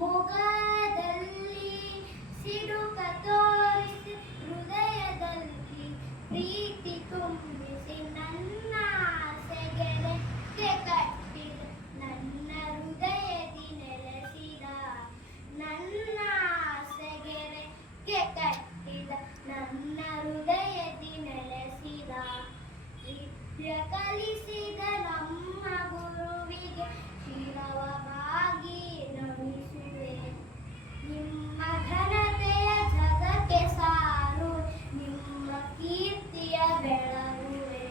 ಮೊಗದಲ್ಲಿ ಸಿಡುಕ ತೋರಿಸಿ ಹೃದಯದಲ್ಲಿ ಪ್ರೀತಿ ತುಂಬಿಸಿ ನನ್ನ ಆಸೆಗೆ ಕಟ್ಟಿದ ನನ್ನ ಹೃದಯದಿ ನೆಲೆಸಿದ ನನ್ನ ಆಸೆಗೆ ಕಟ್ಟಿದ ನನ್ನ ಹೃದಯದಿ ನೆಲೆಸಿದ ವಿದ್ಯೆ ಕಲಿಸಿದ ನಮ್ಮ ಗುರುವಿಗೆ ಶಿರವಾಗಿ ನಮಿಸುವೆ. ನಿಮ್ಮ ಘನತೆಯ ಜಗಕ್ಕೆ ಸಾರು, ನಿಮ್ಮ ಕೀರ್ತಿಯ ಬೆಳಗುವೆ.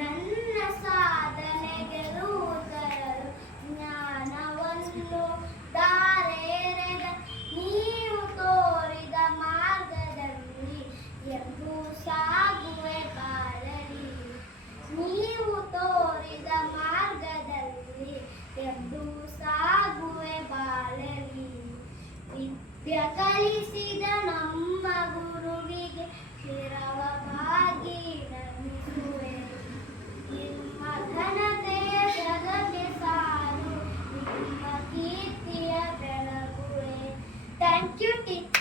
ನನ್ನ ಸಾಧನೆಗೆ ತರಲು ಜ್ಞಾನವನ್ನು ದಾರೆರೆದ ನೀವು ತೋರಿದ ಮಾರ್ಗದಲ್ಲಿ ಎಂದು ಸಾಗುವೆ ಬಾಳಲಿ. ನೀವು ತೋರಿದ ಮಾರ್ಗದಲ್ಲಿ ಎಂದು ಸಾಗುವೆ ಬಾಳಲಿ. ವಿದ್ಯೆ ಕಲಿಸಿದ ನಮ್ಮ ಗುರುವಿಗೆ ಶಿರವಾಗಿ ನಮಿಸುವೆ. ನಿಮ್ಮ ಘನತೆಯ ಜಗಕ್ಕೆ ಸಾರು, ನಿಮ್ಮ ಕೀರ್ತಿಯ ಬೆಳಗುವೆ. Thank you teacher.